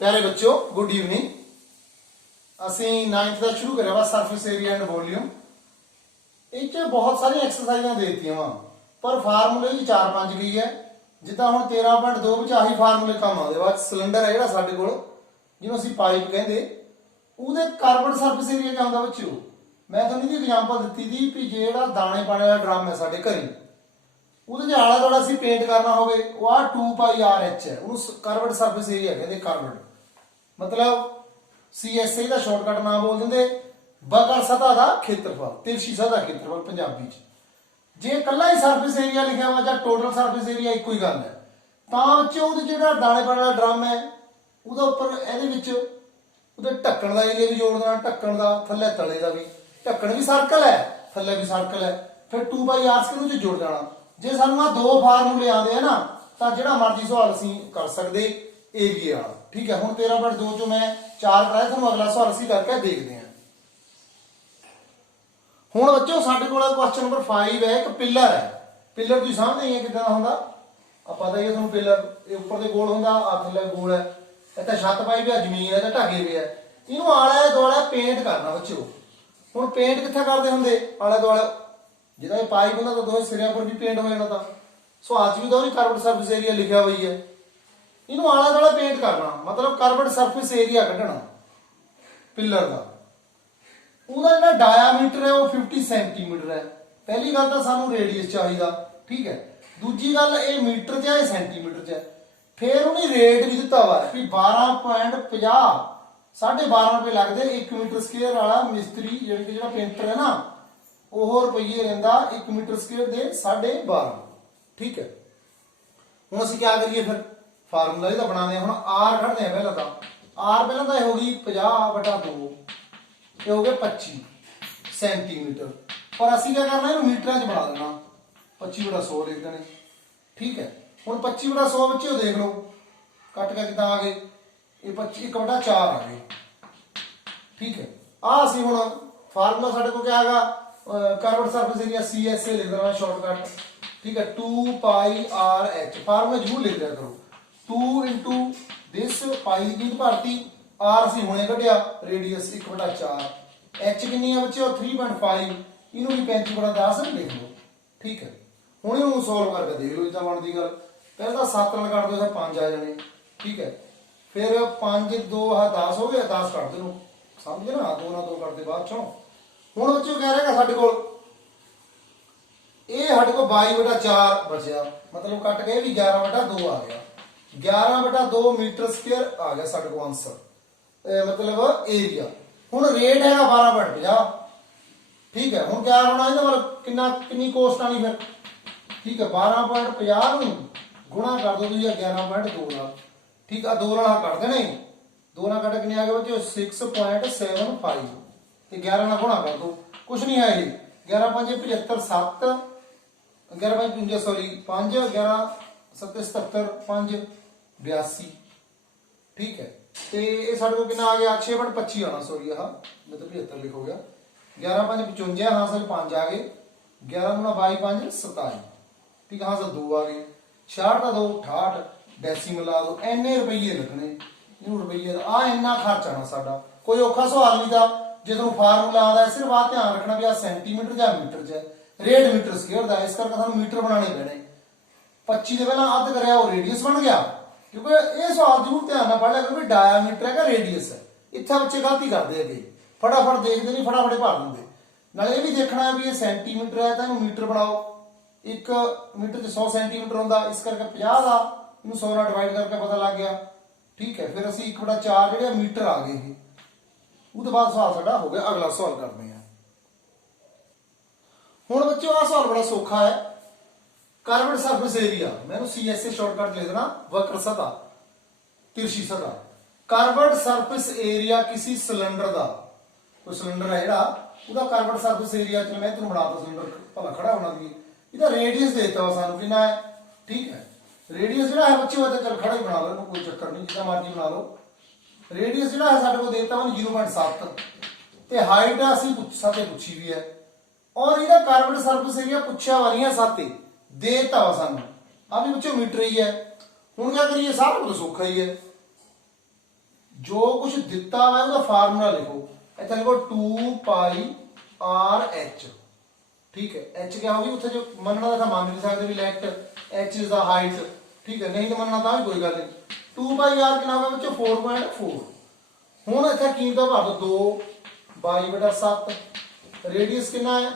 प्यारे बच्चों good evening. ਅਸੀਂ 9th ਦਾ ਸ਼ੁਰੂ ਕਰਿਆ ਵਾ ਸਰਫੇਸ ਏਰੀਆ ਐਂਡ ਵੋਲਿਊਮ। ਇਹ ਚ ਬਹੁਤ ਸਾਰੀਆਂ ਐਕਸਰਸਾਈਜ਼ਾਂ ਦੇ ਦਿੱਤੀਆਂ ਵਾ ਪਰ ਫਾਰਮੂਲੇ ਵੀ 4-5 ਗਈ ਹੈ। ਜਿੱਦਾਂ ਹੁਣ 13.2 ਵਿੱਚ ਆਹੀ ਫਾਰਮੂਲੇ ਕੰਮ ਆਉਂਦੇ ਵਾ। ਸਿਲੰਡਰ ਹੈ ਜਿਹੜਾ ਸਾਡੇ ਕੋਲ ਜਿਹਨੂੰ ਅਸੀਂ ਪਾਈਪ ਕਹਿੰਦੇ, ਉਹਦੇ ਕਾਰਬਨ ਸਰਫੇਸ ਏਰੀਆ ਕਿਆ ਹੁੰਦਾ ਬੱਚਿਓ। ਮੈਂ ਤੁਹਾਨੂੰ ਇਹਦੀ ਐਗਜ਼ਾਮਪਲ ਦਿੱਤੀ ਦੀ ਵੀ ਜਿਹੜਾ ਦਾਣੇ ਪਾਣੇ ਵਾਲਾ ਡਰਮ ਹੈ ਸਾਡੇ ਘਰੇ, ਉਹਦੇ ਜੇ ਆਲਾ ਦੁਆਲਾ ਅਸੀਂ ਪੇਂਟ ਕਰਨਾ ਹੋਵੇ ਉਹ ਆ 2πRH ਹੈ, ਉਹਨੂੰ ਕਾਰਬਨ ਸਰਫੇਸ ਏਰੀਆ ਕਹਿੰਦੇ। ਕਾਰਬਨ मतलब CSA ਦਾ ਸ਼ਾਰਟਕਟ ਨਾਮ ਬੋਲ ਦਿੰਦੇ ਬਕਰ ਸਤ੍ਹਾ ਦਾ ਖੇਤਰਫਲ, ਤਿਰਛੀ ਸਤ੍ਹਾ ਦਾ ਖੇਤਰਫਲ ਪੰਜਾਬੀ ਚ। ਜੇ ਇਕੱਲਾ ਹੀ ਸਰਫੇਸ ਏਰੀਆ ਲਿਖਿਆ ਵਾ ਜਾਂ ਟੋਟਲ ਸਰਫੇਸ ਏਰੀਆ ਇੱਕੋ ਹੀ ਗੱਲ ਹੈ, ਤਾਂ ਬੱਚੇ ਉਹਦੇ ਜਿਹੜਾ ਦਾਣੇ ਪਾਣੇ ਵਾਲਾ ਡਰਮ ਹੈ ਉਹਦਾ ਉੱਪਰ ਇਹਦੇ ਵਿੱਚ ਉਹਦੇ ਢੱਕਣ ਦਾ ਏਰੀਆ ਵੀ ਜੋੜ ਦੇਣਾ, ਢੱਕਣ ਦਾ ਥੱਲੇ ਤਲੇ ਦਾ ਵੀ। ਢੱਕਣ ਵੀ ਸਰਕਲ ਹੈ, ਥੱਲੇ ਵੀ ਸਰਕਲ ਹੈ, ਫਿਰ 2πR ਨੂੰ ਚ ਜੁੜ ਜਾਣਾ। ਜੇ ਸਾਨੂੰ ਆ ਦੋ ਫਾਰਮੂਲੇ ਆਉਂਦੇ ਆ ਨਾ ਤਾਂ ਜਿਹੜਾ ਮਰਜ਼ੀ ਸਵਾਲ ਅਸੀਂ ਕਰ ਸਕਦੇ ਏਰੀਏ ਵਾਲਾ। ठीक है, ਹੁਣ 13.2 ਚੋਂ ਮੈਂ 4 ਕਰਾਇਆ, ਤੁਹਾਨੂੰ ਅਗਲਾ ਸਵਾਲ ਅਸੀਂ ਕਰਕੇ ਦੇਖਦੇ ਹਾਂ। ਹੁਣ ਬੱਚੋ ਸਾਡੇ ਕੋਲ ਕੁਐਸਚਨ ਨੰਬਰ 5 ਹੈ। ਇੱਕ ਪਿੱਲਰ ਹੈ। ਪਿੱਲਰ ਤੁਸੀਂ ਸਮਝਦੇ ਹੀ ਕਿਦਾਂ ਦਾ ਹੁੰਦਾ, ਆਪਾਂ ਤਾਂ ਇਹ ਤੁਹਾਨੂੰ ਪਿੱਲਰ ਇਹ ਉੱਪਰ ਦੇ ਗੋਲ ਹੁੰਦਾ, ਆ ਥੱਲੇ ਗੋਲ ਹੈ, ਇੱਥੇ ਛੱਤ ਪਾਈ ਵੀ ਆ, ਜ਼ਮੀਨ ਹੈ ਤੇ ਢਾਗੇ ਵੀ ਹੈ। ਇਹਨੂੰ ਆਲੇ ਦੁਆਲੇ ਪੇਂਟ ਕਰਨਾ ਬੱਚੋ। ਹੁਣ ਪੇਂਟ ਕਿੱਥੇ ਕਰਦੇ ਹੁੰਦੇ, ਆਲੇ ਦੁਆਲੇ ਜਿਹਦਾ ਇਹ ਪਾਈਪ ਹੁੰਦਾ ਤਾਂ ਦੋਵੇਂ ਸਿਰਿਆਂ ਪਰ ਵੀ ਪੇਂਟ ਹੋ ਜਾਣਾ। ਤਾਂ ਸਵਾਲ ਚ ਵੀ ਦੋਵੇਂ ਕਾਰਬਨ ਸਰਫੇਸ ਏਰੀਆ ਲਿਖਿਆ ਹੋਈ ਹੈ। ਇਹਨੂੰ ਆਲਾ ਦੁਆਲਾ ਪੇਂਟ ਕਰਨਾ मतलब ਕਾਰਬਨ ਸਰਫੇਸ ਏਰੀਆ ਕੱਢਣਾ ਪਿੱਲਰ ਦਾ। ਉਹਦਾ ਜਿਹੜਾ ਡਾਇਆਮੀਟਰ ਹੈ ਉਹ 50 ਸੈਂਟੀਮੀਟਰ ਹੈ। ਪਹਿਲੀ ਗੱਲ ਤਾਂ ਸਾਨੂੰ ਰੇਡੀਅਸ ਚਾਹੀਦਾ, ਠੀਕ ਹੈ। ਦੂਜੀ ਗੱਲ ਇਹ ਮੀਟਰ 'ਚ ਹੈ, ਸੈਂਟੀਮੀਟਰ 'ਚ ਹੈ। ਫਿਰ ਉਹਨੇ ਰੇਟ ਵੀ ਦਿੱਤਾ ਵਾ ਵੀ 12.50 12.5 ਰੁਪਏ ਲੱਗਦੇ 1 ਮੀਟਰ ਸਕੁਅਰ ਵਾਲਾ। ਮਿਸਤਰੀ ਜਿਹੜਾ ਪੇਂਟਰ ਹੈ ਨਾ ਉਹ ਰੁਪਈਏ ਲੈਂਦਾ 1 ਮੀਟਰ ਸਕੁਅਰ ਦੇ 12.5, ਠੀਕ ਹੈ। ਹੁਣ ਅਸੀਂ ਕੀ ਕਰੀਏ, ਫਿਰ ਫਾਰਮੂਲਾ ਇਹਦਾ ਬਣਾਉਂਦੇ ਹਾਂ। ਹੁਣ R ਕੱਢਦੇ ਆ। ਪਹਿਲਾਂ ਤਾਂ R ਪਹਿਲਾਂ ਤਾਂ ਇਹ ਹੋ ਗਈ 50/2, ਇਹ ਹੋ ਗਏ 25 ਸੈਂਟੀਮੀਟਰ। ਪਰ ਅਸੀਂ ਕੀ ਕਰਨਾ, ਇਹਨੂੰ ਮੀਟਰਾਂ 'ਚ ਬਣਾ ਦੇਣਾ। 25/100 ਲਿਖ ਦੇਣੇ, ਠੀਕ ਹੈ। ਹੁਣ 25/100 ਵਿੱਚ ਉਹ ਦੇਖ ਲਓ ਕੱਟ ਕੇ ਕਿੱਦਾਂ ਆ ਗਏ, ਇਹ 1/4 ਆ ਗਏ, ਠੀਕ ਹੈ। ਆ ਅਸੀਂ ਹੁਣ ਫਾਰਮੂਲਾ ਸਾਡੇ ਕੋਲ ਕਿਆ ਹੈਗਾ, ਕਾਰਬਨ ਸਰਫੇਸ ਏਰੀਆ CSA ਲਿਖ ਦੇਣਾ ਸ਼ਾਰਟਕਟ, ਠੀਕ ਹੈ। 2πRH ਫਾਰਮੂਲਾ ਜ਼ਰੂਰ ਲਿਖ ਦਿਆ ਕਰੋ। 2 into this ਪਾਈ ਦੀ ਭਰਤੀ, R ਅਸੀਂ ਹੁਣੇ ਕੱਢਿਆ, ਰੇਡੀਅਸ 1/4, H ਕਿੰਨੀ ਆ ਬੱਚੇ 3.5, ਇਹਨੂੰ ਵੀ 35/10 ਲਿਖ ਲਓ, ਠੀਕ ਹੈ। ਹੁਣ ਇਹਨੂੰ ਸੋਲਵ ਕਰਕੇ ਦੇਖ ਲਓ ਜਿੱਦਾਂ ਬਣਦੀ ਗੱਲ। ਪਹਿਲਾਂ ਤਾਂ 7 ਨਾਲ ਕੱਢ ਦਿਓ ਤਾਂ 5 ਆ ਜਾਣੇ, ਠੀਕ ਹੈ। ਫਿਰ 5 2 10 ਹੋ ਗਏ, 10 ਕੱਢ ਦਿਓ, ਸਮਝ ਨਾ 2 ਨਾਲ 2 ਕੱਢਦੇ ਬਾਅਦ ਚੋਂ। ਹੁਣ ਬੱਚੇ ਕਹਿ ਰਹੇਗਾ ਸਾਡੇ ਕੋਲ ਇਹ ਸਾਡੇ ਕੋਲ 22/4 ਬਚਿਆ, ਮਤਲਬ ਕੱਟ ਕੇ ਵੀ 11/2 ਆ ਗਿਆ। 11/2 ਮੀਟਰ ਸਕੁਅਰ ਆ ਗਿਆ ਸਾਡੇ ਕੋਲ ਆਂਸਰ, मतलब एरिया। ਹੁਣ ਰੇਟ ਹੈਗਾ 12.50, ਠੀਕ ਹੈ। ਹੁਣ ਕਿਆ ਹੋਣਾ ਇਹਦਾ ਮਤਲਬ ਕਿੰਨੀ ਕੋਸਟ ਆਣੀ ਫਿਰ, ਠੀਕ ਹੈ। 12.50 ਨੂੰ ਗੁਣਾ ਕਰ ਦੋ ਤੁਸੀਂ 11.2 ਨਾਲ, ਠੀਕ ਆ। 2 ਨਾਲ ਕੱਢ ਦੇਣੇ, 2 ਨਾਲ ਕੱਢ ਕਿੰਨੇ ਆ ਗਏ ਬੱਚੇ 6.75 ਤੇ 11 ਨਾਲ ਗੁਣਾ ਕਰ ਦੋ, ਕੁਛ ਨਹੀਂ ਹੈ ਇਹ 11 5 75 7 11 5 55 ਸੌਰੀ 5 11 7 77 5 82, ठीक है। ਤੇ ਇਹ ਸਾਡੇ ਕੋਲ ਕਿੰਨਾ ਆ ਗਿਆ 6/25 ਆਣਾ, ਸੌਰੀ ਆਹ ਮੈਂ ਤਾਂ 75 ਲਿਖ ਹੋ ਗਿਆ। 11 5 55 ਹਾਸਲ 5 ਆ ਗਏ, 11 × 22 5 27, ਠੀਕ ਹੈ। ਹਾਸਲ 2 ਆ ਗਏ, 66 ਦਾ 2 68 ਡੈਸੀਮਲ ਲਾ ਦੋ। ਇੰਨੇ ਰੁਪਈਏ ਲੱਗਣੇ, ਇਹਨੂੰ ਰੁਪਈਏ ਦਾ ਆ ਇੰਨਾ ਖਰਚ ਆਣਾ ਸਾਡਾ। ਕੋਈ ਔਖਾ ਸਵਾਲ ਨਹੀਂ ਦਾ ਜੇ ਤੁਹਾਨੂੰ ਫਾਰਮੂਲਾ ਆਉਂਦਾ। ਸਿਰਫ ਆ ਧਿਆਨ ਰੱਖਣਾ ਵੀ ਆ ਸੈਂਟੀਮੀਟਰ ਜਾਂ ਮੀਟਰ 'ਚ ਹੈ, ਰੇਡ ਮੀਟਰ ਸਕੁਅਰ ਦਾ, ਇਸ ਕਰਕੇ ਸਾਨੂੰ ਮੀਟਰ ਬਣਾਉਣੇ ਪੈਣੇ। 25 ਦੇ ਪਹਿਲਾਂ ਅੱਧ ਕਰਿਆ ਉਹ ਰੇਡੀਅਸ ਬਣ ਗਿਆ, ਕਿਉਂਕਿ ਇਹ ਸਵਾਲ ਜ਼ਰੂਰ ਧਿਆਨ ਨਾਲ ਪੜ੍ਹ ਲਿਆ ਕਰੋ ਵੀ ਡਾਇਆਮੀਟਰ ਹੈਗਾ ਰੇਡੀਅਸ ਹੈ। ਇੱਥੇ ਬੱਚੇ ਗਲਤੀ ਕਰਦੇ ਹੈਗੇ, ਫਟਾਫਟ ਦੇਖਦੇ ਨਹੀਂ, ਫਟਾਫਟ ਭਰ ਦਿੰਦੇ। ਨਾਲੇ ਇਹ ਵੀ ਦੇਖਣਾ ਵੀ ਇਹ ਸੈਂਟੀਮੀਟਰ ਹੈ ਤਾਂ ਇਹਨੂੰ ਮੀਟਰ ਬਣਾਓ। 1 ਮੀਟਰ 'ਚ 100 ਸੈਂਟੀਮੀਟਰ ਹੁੰਦਾ, ਇਸ ਕਰਕੇ 50 ਦਾ ਇਹਨੂੰ 100 ਨਾਲ ਡਿਵਾਈਡ ਕਰਕੇ ਪਤਾ ਲੱਗ ਗਿਆ, ਠੀਕ ਹੈ। ਫਿਰ ਅਸੀਂ 1/4 ਜਿਹੜੇ ਮੀਟਰ ਆ ਗਏ ਇਹ, ਉਹਦੇ ਬਾਅਦ ਸਵਾਲ ਸਾਡਾ ਹੋ ਗਿਆ। ਅਗਲਾ ਸਵਾਲ ਕਰਦੇ ਹਾਂ। ਹੁਣ ਬੱਚਿਓ ਆਹ ਸਵਾਲ ਬੜਾ ਸੌਖਾ ਹੈ। ਕਾਰਬਨ ਸਰਫੇਸ ਏਰੀਆ, मैं CSA शॉर्टकट लिख देना, वक्र सतह तिरछी सतह। ਕਾਰਬਨ ਸਰਫੇਸ ਏਰੀਆ ਕਿਸੇ ਸਿਲੰਡਰ ਦਾ, ਕੋਈ ਸਿਲੰਡਰ ਹੈ ਜਿਹੜਾ ਉਹਦਾ ਕਾਰਬਨ ਸਰਫੇਸ ਏਰੀਆ ਚ ਮੈਂ ਤੁਹਾਨੂੰ ਬਣਾਤਾ ਸਿਲੰਡਰ ਭਲਾ ਖੜਾ ਹੋਣਾ ਦੀ, ਇਹਦਾ ਰੇਡੀਅਸ ਦੇਤਾ ਵਾ ਸਾਨੂੰ ਕਿੰਨਾ ਹੈ, ਠੀਕ ਹੈ। ਰੇਡੀਅਸ ਜਿਹੜਾ ਹੈ ਬੱਚੇ ਉਹ ਤਾਂ ਚਲ ਖੜਾ ਹੀ ਬਣਾ ਲਓ, ਕੋਈ ਚੱਕਰ ਨਹੀਂ, ਜਿੱਦਾਂ ਮਰਜ਼ੀ ਬਣਾ ਲਓ। ਰੇਡੀਅਸ ਜਿਹੜਾ ਹੈ ਸਾਡੇ ਕੋਲ ਦੇਤਾ ਵਾ 0.7 ਤੇ ਹਾਈਟ ਅਸੀਂ ਪੁੱਛੀ ਵੀ ਹੈ, ਔਰ ਇਹਦਾ ਕਾਰਬਨ ਸਰਫੇਸ ਏਰੀਆ ਪੁੱਛਿਆ ਵਾਲੀਆਂ 7 देता वा सानू, आ भी बच्चों मीटर ही है। हुण क्या करिए, सारा कुछ सौखा ही है। जो कुछ दिता हुआ है उसका फार्मूला लिखो। इतना लिखो 2 पाई आर एच। ठीक है, एच क्या होगी उत्थे जो मनना था मान नहीं सकते भी let h is the height. ठीक है, नहीं तो मनना तो कोई गल नहीं। 2 पाई आर कितना होगा बच्चों 4.4। हुण इत्थे कीमत भर दो 2 22/7। रेडियस कितना है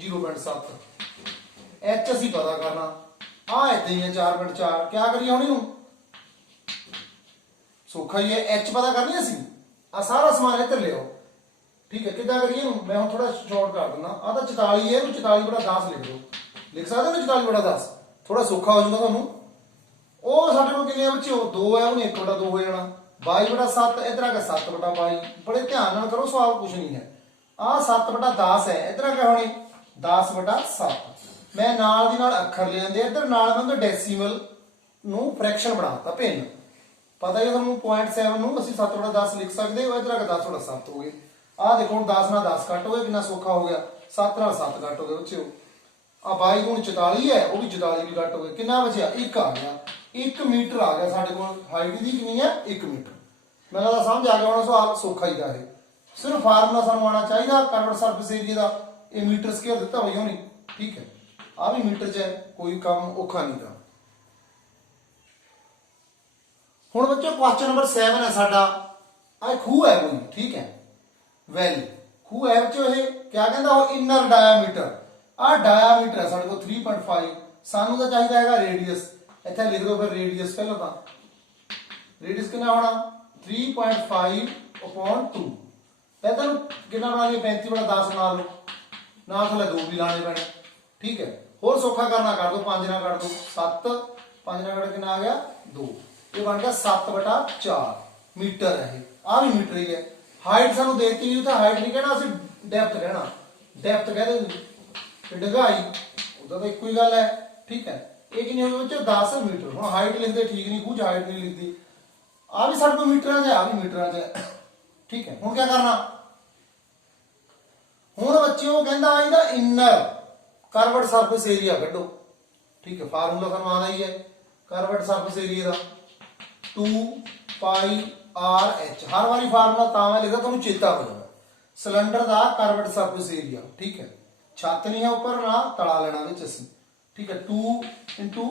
0.7। एच असी पता करना आ इदा ही है 4.4। क्या करिए हुण इहनूं सौखा ही है, एच पता करनी असी आ सारा समान इधर ले आओ। ठीक है, किदा करिए मैं हम थोड़ा शॉर्ट कर दिना। आ तो 44 है 44/10 लिख दो। लिख सकते हो 44/10 थोड़ा सौखा हो जाएगा थानू। ਉਹ ਸਾਡੇ ਕੋਲ ਕਿੰਨੇ ਬੱਚੇ 2 ਹੈ ਉਹਨੇ 1/2 ਹੋ ਜਾਣਾ 22/7 ਇਧਰ ਆ ਕੇ 7/22। ਬੜੇ ਧਿਆਨ ਨਾਲ ਕਰੋ ਸਵਾਲ ਕੁਝ ਨਹੀਂ ਹੈ। ਆ 7/10 ਹੈ ਇਧਰ ਆ ਕੇ ਹੋਣੀ 10/7। ਮੈਂ ਨਾਲ ਦੀ ਨਾਲ ਅੱਖਰ ਲੈ ਜਾਂਦੇ ਇਧਰ ਨਾਲ ਮੈਂ ਉਹਦਾ ਡੈਸੀਮਲ ਨੂੰ ਫ੍ਰੈਕਸ਼ਨ ਬਣਾਤਾ ਭਿੰਨ। ਪਤਾ ਹੀ ਤੁਹਾਨੂੰ 0.7 ਨੂੰ ਅਸੀਂ 7/10 ਲਿਖ ਸਕਦੇ ਹੋ। ਇਧਰ ਆ ਕੇ 10/7 ਹੋ ਗਏ। ਆ ਦੇਖੋ ਹੁਣ 10 ਨਾਲ 10 ਕੱਟ ਹੋ ਗਿਆ ਕਿੰਨਾ ਸੌਖਾ ਹੋ ਗਿਆ। 7 ਨਾਲ 7 ਕੱਟ ਹੋ ਗਏ ਬੱਚਿਓ। ਆ 22 ਗੁਣ 44 ਹੈ ਉਹ ਵੀ 44 ਵੀ ਕੱਟ ਹੋ ਗਏ। ਕਿੰਨਾ ਬਚਿਆ 1 ਆ ਗਿਆ। 1 मीटर आ गया साढ़े को। हाइट की कितनी है 1 मीटर। मैं लगता समझ आ गया होना सवाल सौखा ही था। सिर्फ फार्मूला सानू आना चाहिए कर्वड सरफेस एरिया का। ये मीटर स्केयर दिता भाई होनी। ठीक है, आ भी मीटर च है कोई काम औखा नहीं था। हुण बच्चों क्वेश्चन नंबर 7 है साडा। आ खूह है कोई। ठीक है, वैली खूह है बच्चों। ये क्या कहता वो इनर डायामीटर। आ डायामीटर है साढ़े को 3.5। सानू तो चाहिए है रेडियस। इतना लिख दो फिर रेडियस पहले तो रेडियस कितना होना 3.5/2। पहले कितना बना लिया 35/10 बना लो ना थले 2 भी लाने पैने। ठीक है, होर सौखा करना कर दो 5 ना कर दो 7 5 ना कर कितना आ गया 2। ये बन गया 7/4 मीटर है। आ भी मीटर ही है। हाइट सानू देती हुई तो हाइट नहीं कहना असं डेप्थ कहना। डेप्थ कह दे डगाई उदा तो एक ही गल है। ठीक है, एक नहीं होगी बच्चों 10 मीटर। हम हाइट लिखते ठीक नहीं कुछ हाइट नहीं लिखती। आ भी साढ़े को मीटर आ मीटर आ। ठीक है, हूं क्या करना हूं बच्चों कहता ਇਹਦਾ इनर कर्वड सरफेस एरिया कड्डो। ठीक है, फार्मूला ਤੁਹਾਨੂੰ ਆਦਾ ही है कर्वड सरफेस एरिया ਦਾ 2 पाई आर एच। हर बारी फार्मूला ਤਾਂ मैं लिखदा ਤੁਹਾਨੂੰ चेता हो जाए। सिलेंडर ਦਾ कर्वड सरफेस एरिया। ठीक है, छत नहीं है ऊपर ना तला लेना विच ਅਸੀਂ। ठीक है, 2 ×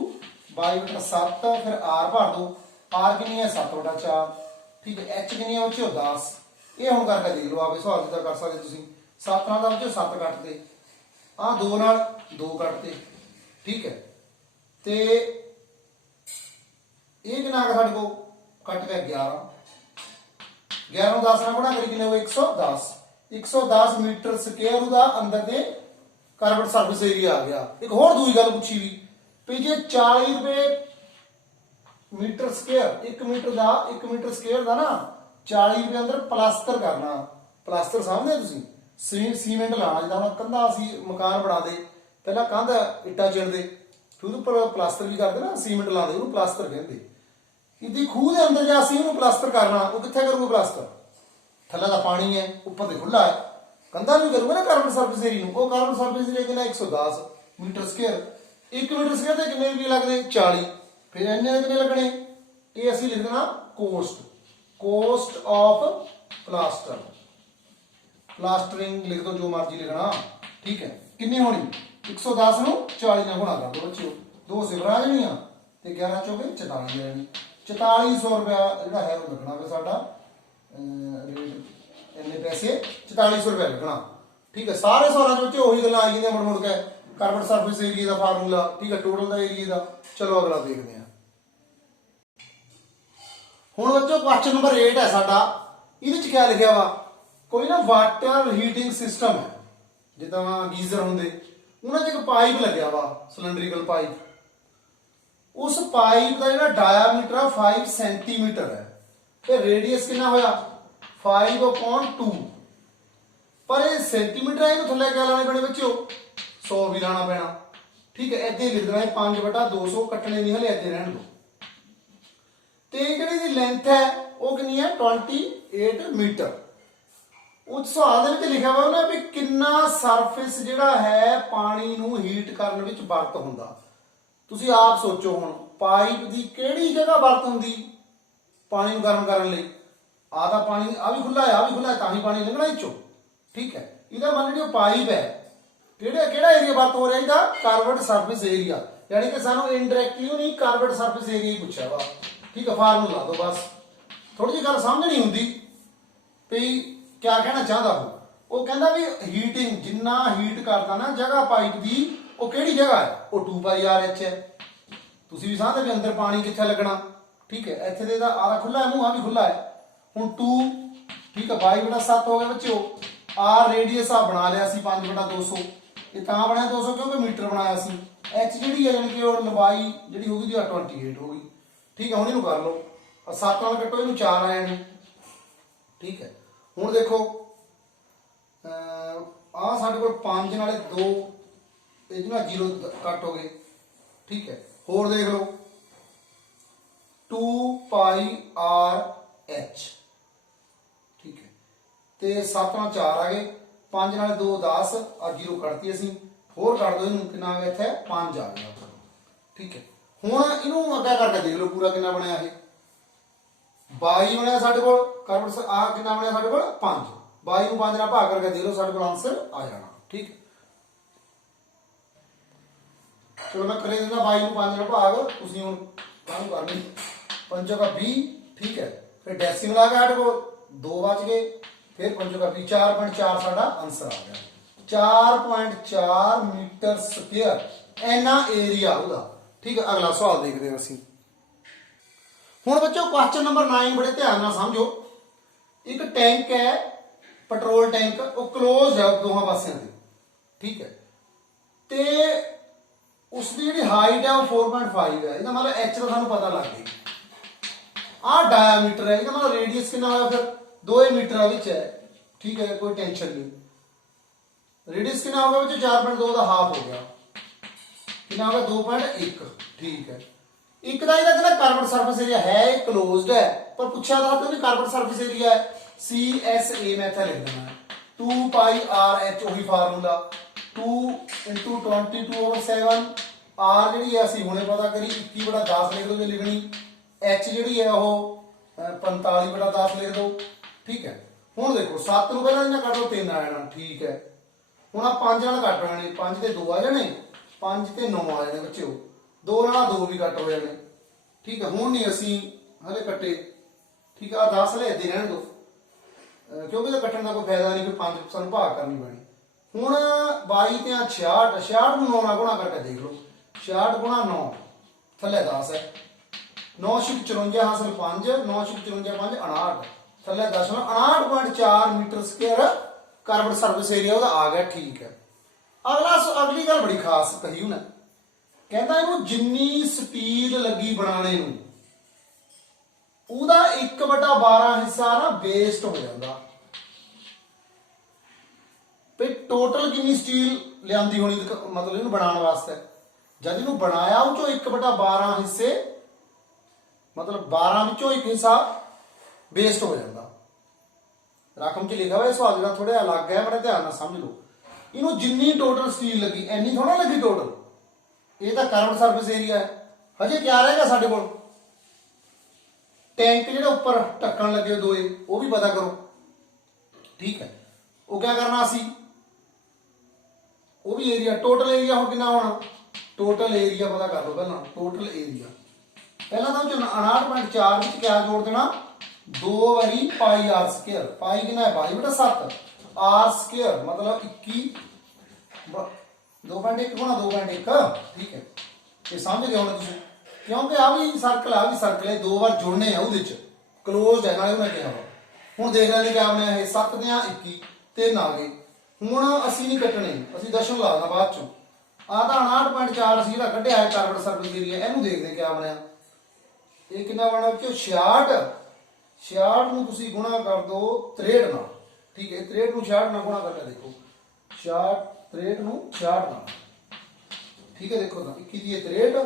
22/7 फिर आर भर दो। आर कितनी है 7/4। ठीक है, एच कितनी है बच्चों 10। ये हम करके देख लो आप सवाल जिदा कर सकते तुम। 7 नाल बच्चों 7 कटते आ 2 नाल 2 कटते। ठीक है, ते ये कितना आ साढ़े को कट गया 11। 11 ਨੂੰ 10 ਨਾਲ ਗੁਣਾ ਕਰੀ ਕਿੰਨੇ ਹੋਏ 110। 110 मीटर स्क्वायर ਦਾ अंदर ਦੇ कर्वड सरफेस एरिया आ गया। एक होर दूई गल पूछी भी जे 40 रुपए मीटर स्क्वायर 1 मीटर का 1 मीटर स्क्वायर का ना 40 रुपए अंदर प्लास्टर करना। प्लास्टर समझते तुम सीमेंट लाना जिदा हम कंधा असी मकान बना दे पहला कंध इट्टा चिड़ते फिर उपर प्लास्टर भी करते ना सीमेंट लाते उन्होंने प्लास्टर कहते। इदी खूह के अंदर जो असी उन्होंने प्लास्टर करना वो कितने करूँगा प्लास्टर थल्ले का पानी है उपर तो खुला है कंधा भी करूंगा ना कर्वड सरफेस एरिया को। कर्वड सरफेस एरिया कितना 110 मीटर स्क्वायर। 1 मीटर स्क्वायर के कितने रुपये लगते 40। फिर इन्ने कितने लगने ये असं लिख देना कोस्ट ऑफ प्लास्टर। प्लास्टरिंग लिख दो जो मर्जी लिखना। ठीक है, कितनी होनी 110 ਨੂੰ 40 ਨਾਲ गुणा कर दो बच्चों। 2 सिफर आ जानियां ते 11 चौके 44 आ जानी। 4400 रुपया ਜਿਹੜਾ है वो लगना वे साडा रेट इन्ने पैसे 4400 रुपया लगना। ठीक है, सारे सवालों के वही गल्लां आई जांदियां मुड़ मुड़ के कर्वड सरफेस एरिया का फार्मूला। ठीक है, टोटल का एरिया का। चलो अगला देखते हैं। हुण बच्चों क्वेश्चन नंबर 8 है साडा। इहदे च क्या लिखिया वा कोई ना वाटर हीटिंग सिस्टम है जिद्दां गीजर हुंदे उन्हां च एक पाइप लग्या वा सिलेंड्रिकल पाइप। उस पाइप का जिहड़ा डायामीटर 5 सेंटीमीटर है ते रेडियस कितना होया 5/2। पर ये सेंटीमीटर है थले क्या लाने पैने बच्चों 100 भी लाना पैना। ठीक है, ऐसे लिख देना 5/200 कटने नहीं हले ऐसे रहने दो। ते जिहड़ी लेंथ है वो कितनी है 28 मीटर। उस सवाल दे लिखा हुआ उन्हें भी कितना सरफेस जिहड़ा है पानी नूं हीट करने विच वरत हुंदा। तुसीं आप सोचो हुण पाइप की किहड़ी जगह वरत हुंदी पानी नूं गर्म करने लई आधा पानी आ भी खुला है, आ भी खुला है, तां ही पानी लंघना इचो। ठीक है, ਇਹਦਾ ਮੰਨ ਲਿਓ ਪਾਈਪ ਹੈ, ਕਿਹੜਾ ਏਰੀਆ ਵਰਤ ਹੋ ਰਿਹਾ ਇਹਦਾ, ਕਰਵਡ ਸਰਫੇਸ ਏਰੀਆ, ਯਾਨੀ ਕਿ ਸਾਨੂੰ ਇਨਡਾਇਰੈਕਟਲੀ ਨਹੀਂ ਕਰਵਡ ਸਰਫੇਸ ਏਰੀਆ ਹੀ ਪੁੱਛਿਆ ਵਾ। ਠੀਕ ਹੈ, ਫਾਰਮੂਲਾ ਲਾ ਦੋ ਬਸ, ਥੋੜੀ ਜਿਹੀ ਗੱਲ ਸਮਝਣੀ ਹੁੰਦੀ ਵੀ ਕਿਆ ਕਹਿਣਾ ਚਾਹੁੰਦਾ ਉਹ ਕਹਿੰਦਾ ਵੀ ਹੀਟਿੰਗ ਜਿੰਨਾ ਹੀਟ ਕਰਦਾ ਨਾ ਜਗ੍ਹਾ ਪਾਈਪ ਦੀ, ਉਹ ਕਿਹੜੀ ਜਗ੍ਹਾ ਹੈ, ਉਹ 2πRH ਹੈ। ਤੁਸੀਂ ਵੀ ਸਮਝਦੇ ਵੀ ਅੰਦਰ ਪਾਣੀ ਕਿੱਥੇ ਲੱਗਣਾ। ਠੀਕ ਹੈ, ਇੱਥੇ ਦੇ ਇਹਦਾ ਆਰਾ ਖੁੱਲਾ ਹੈ, ਮੂੰਹ ਆ ਵੀ ਖੁੱਲਾ ਹੈ। ਹੁਣ 2, ਠੀਕ ਹੈ, 22/7 ਹੋ ਗਿਆ ਬੱਚਿਓ। ਆਰ ਰੇਡੀਅਸ ਆ ਬਣਾ ਲਿਆ ਸੀ 5/200, ਇਹ ਤਾਂ ਬਣਿਆ 200 ਕਿਉਂਕਿ ਮੀਟਰ ਬਣਾਇਆ ਸੀ। ਐਚ ਜਿਹੜੀ ਹੈ ਯਾਨੀ ਕਿ ਉਹ ਲੰਬਾਈ ਜਿਹੜੀ ਹੋ ਗਈ 28 ਹੋ ਗਈ। ਠੀਕ ਹੈ, ਹੁਣ ਇਹਨੂੰ ਕਰ ਲਓ, 7 ਨਾਲ ਕੱਟੋ, ਇਹਨੂੰ 4 ਆ ਜਾਣੇ। ਠੀਕ ਹੈ, ਹੁਣ ਦੇਖੋ ਆ ਸਾਡੇ ਕੋਲ 5 ਨਾਲੇ 2, ਇਹ ਨਾਲ 0 ਕੱਟ ਹੋ ਗਏ। ਠੀਕ ਹੈ, ਹੋਰ ਦੇਖ ਲਓ 2πRH। ਠੀਕ ਹੈ, ਤੇ 7 ਨਾਲ 4 ਆ ਗਏ, 5 ਨਾਲ 2 10, ਆ 0 ਕੱਟਤੀ ਅਸੀਂ, ਹੋਰ ਕੱਟ ਦੋ ਇਹਨੂੰ, ਕਿੰਨਾ ਆ ਗਿਆ ਇੱਥੇ 5 ਆ ਗਿਆ। ਠੀਕ ਹੈ, ਹੁਣ ਇਹਨੂੰ ਅੱਗਾ ਕਰਕੇ ਦੇਖ ਲਓ ਪੂਰਾ ਕਿੰਨਾ ਬਣਿਆ ਇਹ 22 ਬਣਿਆ ਸਾਡੇ ਕੋਲ, ਕਰਵਟ ਆ ਕਿੰਨਾ ਬਣਿਆ ਸਾਡੇ ਕੋਲ 5, 22 ਨੂੰ 5 ਨਾਲ ਭਾਗ ਕਰਕੇ ਦੇਖ ਲਓ, ਸਾਡੇ ਕੋਲ ਆਨਸਰ ਆ ਜਾਣਾ। ਠੀਕ ਹੈ, ਚਲੋ ਮੈਂ ਕਰੇ ਦਿੰਦਾ 22 ਨੂੰ 5 ਨਾਲ ਭਾਗ, ਤੁਸੀਂ ਹੁਣ ਕੰਮ ਕਰਨੀ 5 का 20। ठीक है, फिर डेसिमल आ गया ਸਾਡੇ ਕੋਲ 2 बच गए, फिर 5 का 20 4.4 ਸਾਡਾ ਆਨਸਰ ਆ ਗਿਆ। 4.4 ਮੀਟਰ ਸਕੁਅਰ ਐਨਾ ਏਰੀਆ ਉਹਦਾ। ਠੀਕ ਹੈ, ਅਗਲਾ ਸਵਾਲ ਦੇਖਦੇ ਹਾਂ ਅਸੀਂ। ਹੁਣ ਬੱਚੋ ਕੁਐਸਚਨ ਨੰਬਰ 9 ਬੜੇ ਧਿਆਨ ਨਾਲ ਸਮਝੋ। ਇੱਕ ਟੈਂਕ ਹੈ, ਪੈਟਰੋਲ ਟੈਂਕ, ਉਹ ਕਲੋਜ਼ ਹੈ ਦੋਹਾਂ ਪਾਸਿਆਂ ਤੇ। ਠੀਕ ਹੈ, ਤੇ ਉਸ ਦੀ ਜਿਹੜੀ ਹਾਈਟ ਹੈ ਉਹ 4.5 ਹੈ। ਇਹਦਾ ਮਤਲਬ ਐਚ ਦਾ ਸਾਨੂੰ ਪਤਾ ਲੱਗ ਗਿਆ। ਆਹ ਡਾਇਆਮੀਟਰ ਹੈ, ਇਹਦਾ ਮਤਲਬ ਰੇਡੀਅਸ ਕਿੰਨਾ ਹੋਇਆ ਫਿਰ 2 ਮੀਟਰ ਵਿੱਚ ਹੈ। ਠੀਕ ਹੈ, ਕੋਈ ਟੈਨਸ਼ਨ ਨਹੀਂ। ਰੇਡੀਅਸ ਕਿੰਨਾ ਹੋਗਾ ਵਿੱਚ 4.2 ਦਾ ਹਾਫ ਹੋ ਗਿਆ, ਕਿੰਨਾ ਹੋਗਾ 2.1। ਠੀਕ ਹੈ, ਇੱਕ ਦਾ ਇਹਦਾ ਕਹਿੰਦਾ ਕਾਰਬਨ ਸਰਫੇਸ ਏਰੀਆ ਹੈ, ਇਹ ਕਲੋਜ਼ਡ ਹੈ, ਪਰ ਪੁੱਛਿਆ ਦਾ ਤਾਂ ਕਾਰਬਨ ਸਰਫੇਸ ਏਰੀਆ ਹੈ CSA ਮੈਂ ਇੱਥੇ ਲਿਖ ਦੇਣਾ 2πRH, ਉਹੀ ਫਾਰਮੂਲਾ 2 × 22/7। R ਜਿਹੜੀ ਹੈ ਅਸੀਂ ਹੁਣੇ ਪਤਾ ਕਰੀ 21/10 ਲਿਖ ਦੋ ਜੇ ਲਿਖਣੀ। H ਜਿਹੜੀ ਹੈ ਉਹ 45/10 ਲਿਖ ਦੋ। ਠੀਕ ਹੈ, ਹੁਣ ਦੇਖੋ 7 ਨੂੰ ਪਹਿਲਾਂ ਇਹਨਾਂ ਕੱਟ ਲਓ, 3 ਆ ਜਾਣਾ। ਠੀਕ ਹੈ, ਹੁਣ ਆ 5 ਨਾਲ ਕੱਟ ਲੈਣੇ, 5 ਤੇ 2 ਆ ਜਾਣੇ, 5 ਤੇ 9 ਆ ਜਾਣੇ ਬੱਚਿਓ, 2 ਨਾਲ 2 ਵੀ ਕੱਟ ਹੋ ਜਾਣੇ। ਠੀਕ ਹੈ, ਹੁਣ ਨਹੀਂ ਅਸੀਂ ਹਲੇ ਕੱਟੇ। ਠੀਕ ਆ, 10 ਲੈ ਦੇ ਰਹਿਣ ਦੋ ਕਿਉਂਕਿ ਇਹਦਾ ਕੱਟਣ ਦਾ ਕੋਈ ਫਾਇਦਾ ਨਹੀਂ, ਫਿਰ 5 ਸਾਨੂੰ ਭਾਗ ਕਰਨੀ ਪੈਣੀ। ਹੁਣ 22 ਤੇ 66, 66 ਨੂੰ 9 ਨਾਲ ਗੁਣਾ ਕਰਕੇ ਦੇਖ ਲਓ, 66 × 9 ਥੱਲੇ 10 ਹੈ, 9 × 54 ਹਾਸਲ 5, 9 × 54 5 59, ਥੱਲੇ 10 59.4 metre square carbon surface area ਉਹਦਾ ਆ ਗਿਆ। ਠੀਕ ਹੈ, ਅਗਲੀ ਗੱਲ ਬੜੀ ਖਾਸ ਕਹੀ ਉਹਨੇ, ਕਹਿੰਦਾ ਇਹਨੂੰ ਜਿੰਨੀ ਸਪੀਡ ਲੱਗੀ ਬਣਾਣੇ ਨੂੰ ਉਹਦਾ 1/12 ਹਿੱਸਾ ਨਾ ਵੇਸਟ ਹੋ ਜਾਂਦਾ। ਤੇ ਟੋਟਲ ਕਿੰਨੀ ਸਟੀਲ ਲਿਆਂਦੀ ਹੋਣੀ, ਮਤਲਬ ਇਹਨੂੰ ਬਣਾਉਣ ਵਾਸਤੇ, ਜਦ ਇਹਨੂੰ ਬਣਾਇਆ ਉਹ ਚੋਂ 1/12 ਹਿੱਸੇ, ਮਤਲਬ 12 ਵਿੱਚੋਂ 1 ਹਿੱਸਾ ਵੇਸਟ ਹੋ ਜਾਂਦਾ। ਰਕਮ 'ਚ ਲਿਖਿਆ ਹੋਇਆ, ਸਵਾਲ ਜਿਹੜਾ ਥੋੜਾ ਅਲੱਗ ਹੈ, ਬੜਾ ਧਿਆਨ ਨਾਲ ਸਮਝ ਲਓ। ਇਹਨੂੰ ਜਿੰਨੀ ਟੋਟਲ ਸਟੀਲ ਲੱਗੀ ਐਨੀ ਥੋੜਾ ਲੱਗੀ ਟੋਟਲ, ਇਹ ਤਾਂ ਕਾਰਬਨ ਸਰਫੇਸ ਏਰੀਆ ਹੈ। ਹਜੇ ਕਿਆ ਰਹੇਗਾ ਸਾਡੇ ਕੋਲ, ਟੈਂਕ ਜਿਹੜੇ ਉੱਪਰ ਢੱਕਣ ਲੱਗੇ ਦੋਏ, ਉਹ ਵੀ ਪਤਾ ਕਰੋ। ਠੀਕ ਹੈ, ਉਹ ਕਿਆ ਕਰਨਾ ਅਸੀਂ, ਉਹ ਵੀ ਏਰੀਆ, ਟੋਟਲ ਏਰੀਆ ਹੁਣ ਕਿੰਨਾ ਹੋਣਾ, ਟੋਟਲ ਏਰੀਆ ਪਤਾ ਕਰ ਲਓ ਪਹਿਲਾਂ। ਟੋਟਲ ਏਰੀਆ ਪਹਿਲਾਂ ਤਾਂ 59.4 ਵਿੱਚ ਕਿਆ ਜੋੜ ਦੇਣਾ, 2 ਵਾਰੀ πr²। ਪਾਈ ਕਿੰਨਾ ਹੈ 22/7, r² ਮਤਲਬ 21, 2.1 × 2.1। ਠੀਕ ਹੈ, ਇਹ ਸਮਝ ਗਏ ਹੁਣ ਤੁਸੀਂ, ਕਿਉਂਕਿ ਆ ਵੀ ਸਰਕਲ ਆ ਵੀ ਸਰਕਲ ਹੈ, 2 ਵਾਰ ਜੁੜਨੇ ਆ ਉਹਦੇ ਚ, ਕਲੋਜ਼ਡ ਹੈ ਨਾਲੇ ਉਹਨੇ ਕਿਹਾ ਵਾ। ਹੁਣ ਦੇਖ ਲੈਣੇ ਕਿਆ ਬਣਿਆ ਇਹ 7 ਤੇ 21, 3 ਆ ਗਏ। ਹੁਣ ਅਸੀਂ ਨਹੀਂ ਕੱਟਣੇ, ਅਸੀਂ ਦਸ਼ਮਲਵ ਲਾ ਦੇਣਾ ਬਾਅਦ ਚੋਂ। ਆ ਤਾਂ 59.4 ਅਸੀਂ ਜਿਹੜਾ ਕੱਢਿਆ ਹੈ ਕਾਰਬਨ ਸਰਫੇਸ ਏਰੀਆ, ਇਹਨੂੰ ਦੇਖਦੇ ਕਿਆ ਬਣਿਆ। ਇਹ ਕਿੰਨਾ ਬਣਾ ਕਿ 66 ਨੂੰ ਤੁਸੀਂ ਗੁਣਾ ਕਰ ਦੋ 63 ਨਾਲ। ਠੀਕ ਹੈ, 63 ਨੂੰ 66 ਨਾਲ ਗੁਣਾ ਕਰਕੇ ਦੇਖੋ, 63 ਨੂੰ 66 ਨਾਲ। ਠੀਕ ਹੈ, ਦੇਖੋ ਤਾਂ 21 ਦੀ 63,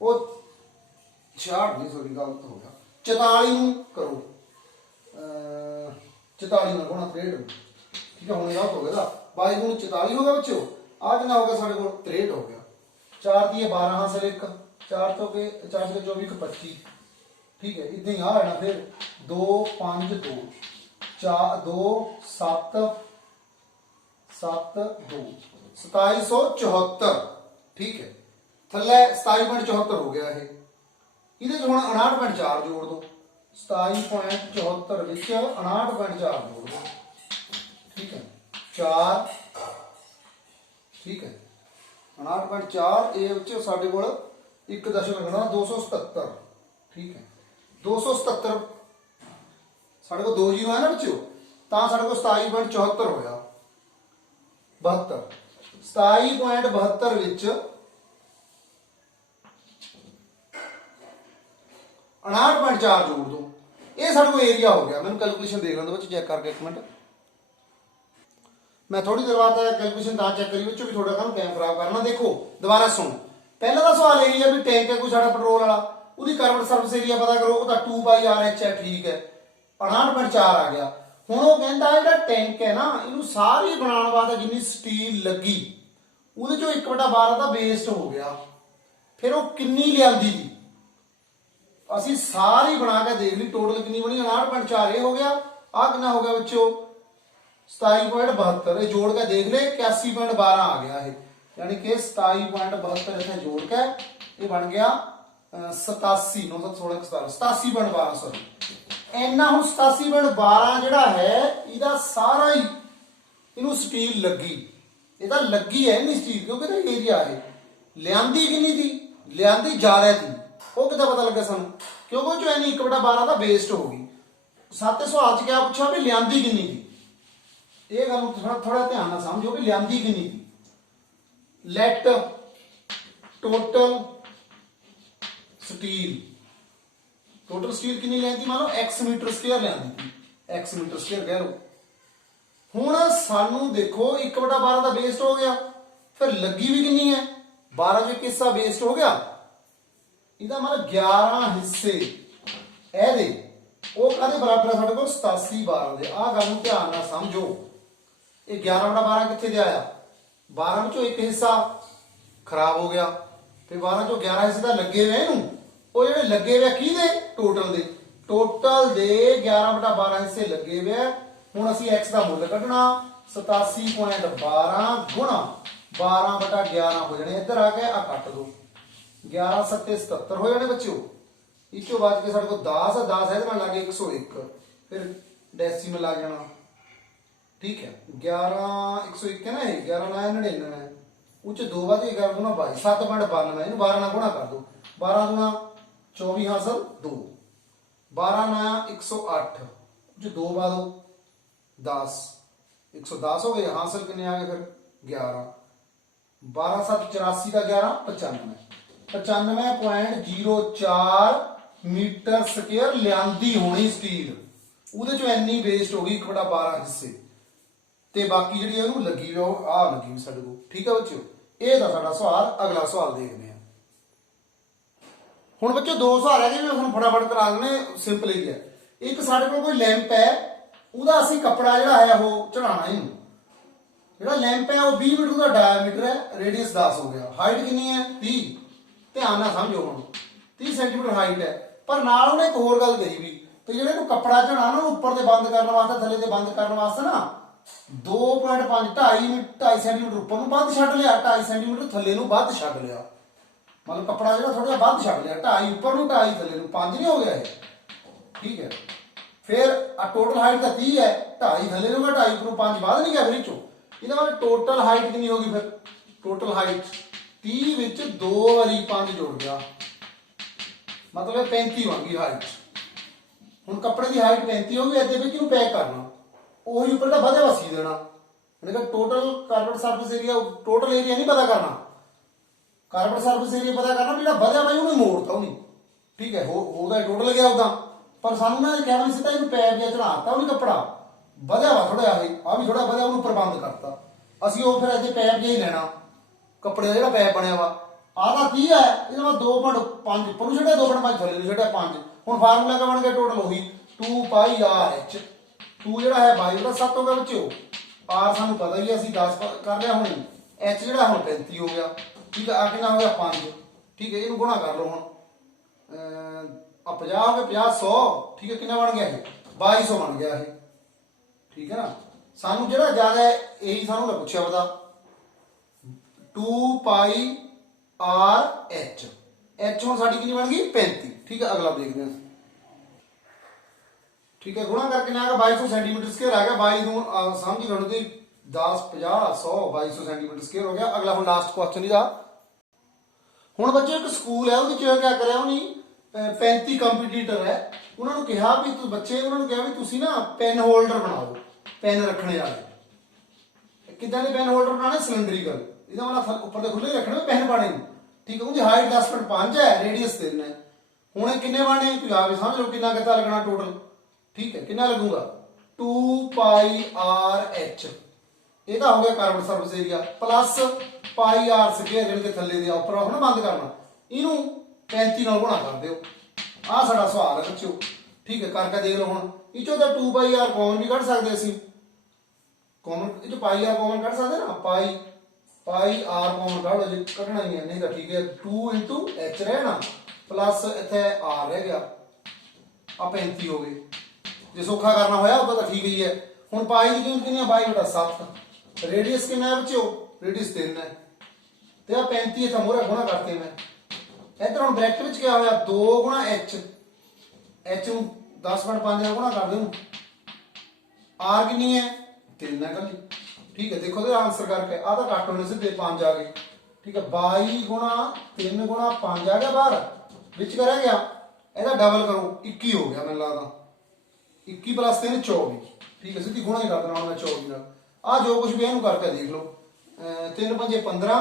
ਉਹ 66 ਨਹੀਂ, ਸੋਰੀ ਗਲਤ ਹੋ ਗਿਆ, 44 ਨੂੰ ਕਰੋ 44 ਨਾਲ ਗੁਣਾ 63 ਨੂੰ। ਠੀਕ ਹੈ, ਹੁਣ ਗਲਤ ਹੋ ਗਿਆ, 22 ਨੂੰ 44 ਹੋ ਗਿਆ ਬੱਚਿਓ, ਆ ਕਿੰਨਾ ਹੋ ਗਿਆ ਸਾਡੇ ਕੋਲ 63 ਹੋ ਗਿਆ। 4 ਦੀ 12 ਹਾਸਲ 1, 4 ਤੋਂ ਕੇ 4 24 1 25। ठीक है, इदां ही आ जाना फिर 2 5 2 4 2 7 7 2 2774। ठीक है, थल्ले 27.74 हो गया ये। ਇਹਦੇ ਚ ਹੁਣ 59.4 जोड़ दो। 27.74 ਵਿੱਚ 59.4 जोड़ दो। ठीक है, 4 ठीक है 59.4 ਇਹ ਵਿੱਚ ਸਾਡੇ ਕੋਲ ਇੱਕ ਦਸ਼ਮਲਵ ਲੱਗਣਾ 277। ठीक है, 277 ਸਾਡੇ ਕੋਲ 2 ਜ਼ੀਰੋ ਹੈ ਨਾ ਵਿੱਚੋਂ, ਤਾਂ ਸਾਡੇ ਕੋਲ 27.74 ਹੋਇਆ 72। 27.72 ਵਿੱਚ 59.4 जोड़ दो। ये साढ़े को एरिया हो गया। मैं कैलकुलेशन देख लें बच्चे, चेक करके एक मिनट। मैं थोड़ी देर बाद कैलकुलेशन चेक करी बच्चों भी थोड़ा काम टाइम खराब करना। देखो दोबारा सुनो, पहला का सवाल यही है भी टैंक है कोई साढ़ा पेट्रोल वाला, उसकी कार्बन सरफेस एरिया पता करो, वो टू पाई आर एच है। ठीक है, 59.4 आ गया। हुण वो कहता है टैंक है ना, इनू सारी बनाने वास्ते जिन्नी स्टील लगी ਉਹਦੇ ਚੋਂ 1/12 ਦਾ ਵੇਸਟ ਹੋ ਗਿਆ। ਫਿਰ ਉਹ ਕਿੰਨੀ ਲਿਆਂਦੀ ਦੀ ਅਸੀਂ ਸਾਰੀ ਬਣਾ ਕੇ ਦੇਖ ਲਈ, ਟੋਟਲ ਕਿੰਨੀ ਬਣੀ 59.4 ਇਹ ਹੋ ਗਿਆ। ਆ ਕਿੰਨਾ ਹੋ ਗਿਆ ਬੱਚੋ 27.72, ਇਹ ਜੋੜ ਕੇ ਦੇਖ ਲੈ 81.12 ਆ ਗਿਆ ਇਹ, ਯਾਨੀ ਕਿ 27.72 ਇੱਥੇ ਜੋੜ ਕੇ ਇਹ ਬਣ ਗਿਆ 87 916 87.12 ਸੌਰੀ। ਇੰਨਾ ਹੁਣ 87.12 ਜਿਹੜਾ ਹੈ ਇਹਦਾ ਸਾਰਾ ਹੀ ਇਹਨੂੰ ਸਟੀਲ ਲੱਗੀ, ਇਹਦਾ ਲੱਗੀ ਹੈ ਨਹੀਂ ਸਟੀਲ, ਕਿਉਂਕਿ ਇਹਦਾ ਏਰੀਆ ਹੈ। ਲਿਆਂਦੀ ਕਿੰਨੀ ਦੀ, ਲਿਆਂਦੀ ਜ਼ਿਆਦਾ ਦੀ, ਉਹ ਕਿੱਦਾਂ ਪਤਾ ਲੱਗਾ ਸਾਨੂੰ, ਕਿਉਂਕਿ ਉਹ ਚੋਂ ਇੰਨੀ 1/12 ਦਾ ਵੇਸਟ ਹੋ ਗਈ। ਸਾਤੇ ਸਵਾਲ ਚ ਕਿਆ ਪੁੱਛਿਆ ਵੀ ਲਿਆਂਦੀ ਕਿੰਨੀ ਦੀ, ਇਹ ਗੱਲ ਨੂੰ ਥੋੜਾ ਧਿਆਨ ਨਾਲ ਸਮਝੋ ਵੀ ਲਿਆਂਦੀ ਕਿੰਨੀ ਦੀ। Let total steel, total steel ਕਿੰਨੀ ਲਿਆਂਦੀ, ਮੰਨ ਲਓ x ਮੀਟਰ ਸਕੁਅਰ ਲਿਆਂਦੀ, x ਮੀਟਰ ਸਕੁਅਰ ਕਹਿ ਲਓ। ਹੁਣ ਸਾਨੂੰ ਦੇਖੋ 1/12 ਦਾ ਵੇਸਟ ਹੋ ਗਿਆ, ਫਿਰ ਲੱਗੀ ਵੀ ਕਿੰਨੀ ਹੈ 12 ਜੋ ਇੱਕ ਹਿੱਸਾ ਵੇਸਟ ਹੋ ਗਿਆ, ਇਹਦਾ ਮਤਲਬ 11 ਹਿੱਸੇ ਇਹਦੇ ਉਹ ਕਾਹਦੇ ਬਰਾਬਰ ਹੈ ਸਾਡੇ ਕੋਲ 87/12 ਦੇ। ਆਹ ਗੱਲ ਨੂੰ ਧਿਆਨ ਨਾਲ ਸਮਝੋ, ਇਹ 11/12 ਕਿੱਥੇ ਦੇ ਆਇਆ, 12 ਵਿੱਚੋਂ ਇੱਕ ਹਿੱਸਾ ਖਰਾਬ ਹੋ ਗਿਆ, ਤੇ 12 ਚੋਂ 11 ਹਿੱਸੇ ਤਾਂ ਲੱਗੇ ਹੋਏ ਇਹਨੂੰ, ਉਹ ਜਿਹੜੇ ਲੱਗੇ ਹੋਏ ਕਿਹਦੇ ਟੋਟਲ ਦੇ, ਟੋਟਲ ਦੇ 11/12 ਹਿੱਸੇ ਲੱਗੇ ਹੋਏ। ਹੁਣ ਅਸੀਂ x ਦਾ ਮੁੱਲ ਕੱਢਣਾ 87.12 ਗੁਣਾ 12/11 ਹੋ ਜਾਣੇ, ਇੱਧਰ ਆ ਕੇ ਆ ਕੱਟ ਦੋ 11 7 77 ਹੋ ਜਾਣੇ ਬੱਚਿਓ। ਇਹ ਚੋਂ ਬਾਅਦ ਕੇ ਸਾਡੇ ਕੋਲ 10 ਹੈ, 10 ਇਹਦੇ ਨਾਲ ਲੱਗੇ 101, ਫਿਰ ਡੈਸੀਮਲ ਆ ਜਾਣਾ। ਠੀਕ ਹੈ, 11 101 ਹੈ ਨਾ, ਇਹ 11 9 99 ਉੱਚ 2 ਬਾਅਦ 11 ਗੁਣਾ 22 7.92, ਇਹਨੂੰ 12 ਨਾਲ ਗੁਣਾ ਕਰ ਦੋ, 12 ਗੁਣਾ 24 ਹਾਸਲ 2, 12 9 108 ਉੱਚ 2 ਬਾਅਦ 10 110 ਹੋ ਗਏ, ਹਾਸਲ ਕਿੰਨੇ ਆ ਗਏ ਫਿਰ 11, 12 7 84 ਦਾ 11 95 95.04 ਮੀਟਰ ਸਕੁਅਰ ਲਿਆਂਦੀ ਹੋਣੀ ਸਟੀਲ, ਉਹਦੇ ਚੋਂ ਇੰਨੀ ਵੇਸਟ ਹੋ ਗਈ 1/12 ਹਿੱਸੇ, ਤੇ ਬਾਕੀ ਜਿਹੜੀ ਇਹਨੂੰ ਲੱਗੀ ਹੋਈ ਉਹ ਆ ਲੱਗੀ ਸਾਡੇ ਕੋਲ। ਠੀਕ ਹੈ ਬੱਚਿਓ, ਇਹ ਤਾਂ ਸਾਡਾ ਸਵਾਲ। ਅਗਲਾ ਸਵਾਲ ਦੇਖਦੇ ਹਾਂ। ਹੁਣ ਬੱਚਿਓ 2 ਸਵਾਲ ਹੈਗੇ, ਮੈਂ ਤੁਹਾਨੂੰ ਫਟਾਫਟ ਕਰਾ ਦਿੰਦੇ, ਸਿੰਪਲ ਹੀ ਹੈ। ਇੱਕ ਸਾਡੇ ਕੋਲ ਕੋਈ ਲੈਂਪ ਹੈ, ਉਹਦਾ ਅਸੀਂ ਕੱਪੜਾ ਜਿਹੜਾ ਹੈ ਉਹ ਚੜਾਉਣਾ, ਇਹਨੂੰ ਜਿਹੜਾ ਲੈਂਪ ਹੈ ਉਹ 20 ਮੀਟਰ ਦਾ ਡਾਇਆਮੀਟਰ ਹੈ, ਰੇਡੀਅਸ 10 ਹੋ ਗਿਆ, ਹਾਈਟ ਕਿੰਨੀ ਹੈ 30, ਧਿਆਨ ਨਾਲ ਸਮਝੋ ਹੁਣ 30 ਸੈਂਟੀਮੀਟਰ ਹਾਈਟ ਹੈ। ਪਰ ਨਾਲ ਉਹਨੇ ਇੱਕ ਹੋਰ ਗੱਲ ਕਹੀ ਵੀ ਤੇ ਜਿਹੜੇ ਨੂੰ ਕੱਪੜਾ ਚੜਾਉਣਾ ਨਾ ਉੱਪਰ ਤੇ ਬੰਦ ਕਰਨ ਵਾਸਤੇ, ਥੱਲੇ ਤੇ ਬੰਦ ਕਰਨ ਵਾਸਤੇ ਨਾ 2.5 2.5 ਸੈਂਟੀਮੀਟਰ ਉੱਪਰ ਨੂੰ ਵੱਧ ਛੱਡ ਲਿਆ, 2.5 ਸੈਂਟੀਮੀਟਰ ਥੱਲੇ ਨੂੰ ਵੱਧ ਛੱਡ ਲਿਆ, ਮਤਲਬ ਕੱਪੜਾ ਜਿਹੜਾ ਥੋੜਾ ਜਿਹਾ ਵੱਧ ਛੱਡ ਲਿਆ, 2.5 ਉੱਪਰ ਨੂੰ 2.5 ਥੱਲੇ ਨੂੰ, 5 ਨਹੀਂ ਹੋ ਗਿਆ ਇਹ। ਠੀਕ ਹੈ, ਫਿਰ ਆ ਟੋਟਲ ਹਾਈਟ ਤਾਂ 30 ਹੈ, 2.5 ਥੱਲੇ ਨੂੰ 2.5 ਉੱਪਰ ਨੂੰ 5 ਵੱਧ ਨਹੀਂ ਗਿਆ, ਫਿਰ ਵਿੱਚੋਂ ਇਹਦਾ ਮਤਲਬ ਟੋਟਲ ਹਾਈਟ ਕਿੰਨੀ ਹੋ ਗਈ, ਫਿਰ ਟੋਟਲ ਹਾਈਟ 30 ਵਿੱਚ 2 ਵਾਰੀ 5 ਜੋੜ ਗਿਆ, ਮਤਲਬ 35 ਬਣ ਗਈ ਹਾਈਟ। ਹੁਣ ਕੱਪੜੇ ਦੀ ਹਾਈਟ 35 ਹੋ ਗਈ, ਇਹਦੇ ਵਿੱਚ ਇਹਨੂੰ ਪੈਕ ਕਰਨਾ, ਉਹੀ ਉੱਪਰ ਦਾ ਵਧਿਆ ਵਾ ਸੀ ਦੇਣਾ, ਯਾਨੀ ਕਿ total carbon surface area, total area ਨਹੀਂ ਪਤਾ ਕਰਨਾ, ਕਾਰਬਨ ਸਰਫੇਸ ਏਰੀਆ ਪਤਾ ਕਰਨਾ, ਜਿਹੜਾ ਵਧਿਆ ਬਾਈ ਉਹਨੂੰ ਮੋੜਤਾ ਉਹਨੇ। ਠੀਕ ਹੈ, ਉਹਦਾ ਟੋਟਲ ਗਿਆ ਉਦਾਂ, ਪਰ ਸਾਨੂੰ ਨਾ ਇਹ ਕਹਿਣਾ ਸੀ ਤਾਂ ਇਹਨੂੰ ਪੈਪ ਜਿਹਾ ਚੜਾਤਾ ਉਹਨੇ, ਕੱਪੜਾ ਵਧਿਆ ਵਾ ਥੋੜਾ, ਇਹ ਆ ਵੀ ਥੋੜਾ ਵਧਿਆ, ਉਹਨੂੰ ਉੱਪਰ ਬੰਦ ਕਰਤਾ ਅਸੀਂ, ਉਹ ਫਿਰ ਇੱਥੇ ਪੈਪ ਜਿਹਾ ਹੀ ਲੈਣਾ, ਕੱਪੜੇ ਦਾ ਜਿਹੜਾ ਪੈਪ ਬਣਿਆ ਵਾ। ਆਹ ਤਾਂ 30 ਹੈ, ਇਹਦਾ ਮੈਂ 2.5 ਉੱਪਰ ਨੂੰ ਛੱਡਿਆ, 2.5 ਥੱਲੇ ਨੂੰ ਛੱਡਿਆ 5। ਹੁਣ ਫਾਰਮੂਲਾ ਕਿਆ ਬਣ ਗਿਆ ਟੋਟਲ ਉਹੀ 2 ਪਾਈ ਆਰ ਐਚ, 2 ਜਿਹੜਾ ਹੈ 22 ਦਾ 7 ਹੋ ਗਿਆ ਬੱਚਿਓ, ਆਰ ਸਾਨੂੰ ਪਤਾ ਹੀ ਹੈ ਅਸੀਂ 10 ਕਰ ਲਿਆ, ਹੁਣ ਐਚ ਜਿਹੜਾ ਹੁਣ 35 ਹੋ ਗਿਆ। ਠੀਕ ਹੈ, ਆ ਕਿੰਨਾ ਹੋ ਗਿਆ 5। ਠੀਕ ਹੈ, ਇਹਨੂੰ ਗੁਣਾ ਕਰ ਲਓ ਹੁਣ ਆ 50 ਹੋ ਗਏ 50 100 ठीक है कितना बन गया ये 2200 बन गया ये ठीक है ना सानू ਜਿਹੜਾ ਜ਼ਿਆਦਾ ਇਹੀ ਸਾਨੂੰ ਨਾ ਪੁੱਛਿਆ ਪਤਾ 2 ਪਾਈ r h h ਹੁਣ ਸਾਡੀ ਕਿੰਨੀ ਬਣ ਗਈ 35 ਠੀਕ ਹੈ ਅਗਲਾ ਦੇਖਦੇ ਹਾਂ ठीक है गुणा करके ना 2200 सेंटीमीटर स्क्वायर आ गया 22 ਨੂੰ ਸਮਝੀ ਗਣੋ ਦੀ 10 50 100 2200 सेंटीमीटर स्क्वायर हो गया अगला ਹੁਣ ਲਾਸਟ ਕੁਐਸਚਨ ਇਹਦਾ ਹੁਣ ਬੱਚੇ ਇੱਕ ਸਕੂਲ ਹੈ ਉਹਦੇ ਚ ਕੀ ਕਰਿਆ ਉਹਨੇ 35 ਕੰਪੀਟੀਟਰ ਹੈ ਉਹਨਾਂ ਨੂੰ ਕਿਹਾ ਵੀ ਤੁਸੀਂ ਬੱਚੇ ਉਹਨਾਂ ਨੂੰ ਕਿਹਾ ਵੀ ਤੁਸੀਂ ਨਾ ਪੈਨ ਹੋਲਡਰ ਬਣਾਓ ਪੈਨ ਰੱਖਣੇ ਵਾਲੇ ਕਿੱਦਾਂ ਦੇ ਪੈਨ ਹੋਲਡਰ ਬਣਾਣੇ ਸਿਲੰਡਰੀਕਲ ਇਹਦਾ ਮਤਲਬ ਉੱਪਰ ਦੇ ਖੁੱਲੇ ਰੱਖਣੇ ਪੈਨ ਪਾਣੇ ਨੂੰ ਠੀਕ ਹੈ ਉਹਦੀ ਹਾਈਟ 10.5 ਹੈ ਰੇਡੀਅਸ 3 ਹੈ ਹੁਣ ਇਹ ਕਿੰਨੇ ਬਾਣੇ ਤੁਸੀਂ ਆਪ ਹੀ ਸਮਝ ਲਓ ਕਿੰਨਾ ਕਿੱਤਾ ਲੱਗਣਾ ਟੋਟਲ ठीक है कितना लगूंगा 2 पाई r h ਇਹਦਾ ਹੋ ਗਿਆ ਕਾਰਬਨ ਸਰਫੇਸ ਏਰੀਆ ਪਲੱਸ ਪਾਈ r ਸਕੁਅਰ ਜਿਹੜੇ ਕਿ ਥੱਲੇ ਦੇ ਉੱਪਰ ਹੁਣ ਬੰਦ ਕਰਨਾ ਇਹਨੂੰ 35 ਨਾਲ ਗੁਣਾ ਕਰ ਦਿਓ ਆਹ ਸਾਡਾ ਸਵਾਲ ਹੈ ਬੱਚਿਓ ਠੀਕ ਹੈ ਕਰਕੇ ਦੇਖ ਲਓ ਹੁਣ ਇਹ ਚੋਂ ਤਾਂ 2 ਪਾਈ r ਕਾਮਨ ਵੀ ਕੱਢ ਸਕਦੇ ਅਸੀਂ ਕਾਮਨ ਇਹ ਚੋਂ ਪਾਈ r ਕਾਮਨ ਕੱਢ ਸਕਦੇ ਨਾ ਪਾਈ r ਕਾਮਨ ਕੱਢ ਲਓ ਜੇ ਕੱਢਣਾ ਹੀ ਹੈ ਨਹੀਂ ਤਾਂ ਠੀਕ ਹੈ 2 h ਰਹਿਣਾ ਪਲੱਸ ਇੱਥੇ r ਰਹਿ ਗਿਆ ਆ 35 ਹੋ ਗਏ ਜੇ ਸੌਖਾ ਕਰਨਾ ਹੋਇਆ ਉਦੋਂ ਤਾਂ ਠੀਕ ਹੀ ਹੈ ਹੁਣ ਪਾਈ ਦੀ ਕੀਮਤ ਕਿੰਨੀ ਹੈ 22/7 ਰੇਡੀਅਸ ਕਿੰਨਾ ਹੈ ਬੱਚਿਓ ਰੇਡੀਅਸ 3 ਹੈ ਤੇ ਆ 35 ਤਾਂ ਮੋਰਾ ਗੁਣਾ ਕਰਤੇ ਮੈਂ ਇਧਰ ਹੁਣ ਬ੍ਰੈਕਟ ਵਿੱਚ ਕੀ ਹੋਇਆ 2 ਗੁਣਾ h ਨੂੰ 10/5 ਨਾਲ ਗੁਣਾ ਕਰ ਦਿਓ r ਕਿੰਨੀ ਹੈ 3 ਹੈ ਕੱਲੀ ਠੀਕ ਹੈ ਦੇਖੋ ਤੇ ਆਨਸਰ ਕਰਕੇ ਆ ਤਾਂ ਕੱਟ ਹੋਣੇ ਸਿੱਧੇ 5 ਆ ਗਏ ਠੀਕ ਹੈ 22 ਗੁਣਾ 3 ਗੁਣਾ 5 ਆ ਗਿਆ ਬਾਹਰ ਵਿੱਚ ਕਰਿਆ ਗਿਆ ਇਹਦਾ ਡਬਲ ਕਰੋ 21 ਹੋ ਗਿਆ ਮੈਨੂੰ ਲੱਗਦਾ 21 + 3 24 ठीक है सीधी गुणा ही कर देना मैं 24 ਨਾਲ ਆ ਜੋ ਕੁਝ ਵੀ ਇਹਨੂੰ ਕਰਕੇ ਦੇਖ ਲਓ 3 5 15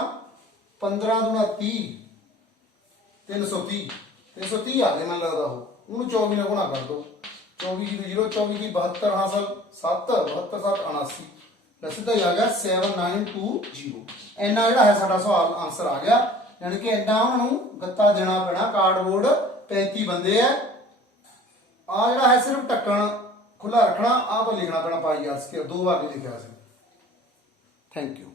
15 दूना 30 330 330 ਆ ਗਏ ਮੈਨੂੰ ਲੱਗਦਾ ਉਹ ਉਹਨੂੰ 24 ਨਾਲ ਗੁਣਾ ਕਰ ਦਿਓ 24 की 0 24 की 72 ਹਾਸਲ 7 72 7 79 ਲੈ ਸਿੱਧਾ ਹੀ ਆ ਗਿਆ 7920 ਇੰਨਾ ਜਿਹੜਾ ਹੈ ਸਾਡਾ ਸਵਾਲ ਆਨਸਰ ਆ ਗਿਆ ਯਾਨੀ ਕਿ ਇੰਨਾ ਉਹਨਾਂ ਨੂੰ ਗੱਤਾ ਦੇਣਾ ਪੈਣਾ ਕਾਰਡਬੋਰਡ 35 ਬੰਦੇ ਆ ਆ ਜਿਹੜਾ ਹੈ ਸਿਰਫ ਟੱਕਣ ਖੁੱਲਾ ਰੱਖਣਾ ਆ ਤਾਂ ਲਿਖਣਾ ਪੈਣਾ ਪਾਈ ਆਰ ਸਕੁਅਰ 2 ਵਾਰ ਨਹੀਂ ਲਿਖਿਆ ਸੀ ਥੈਂਕ ਯੂ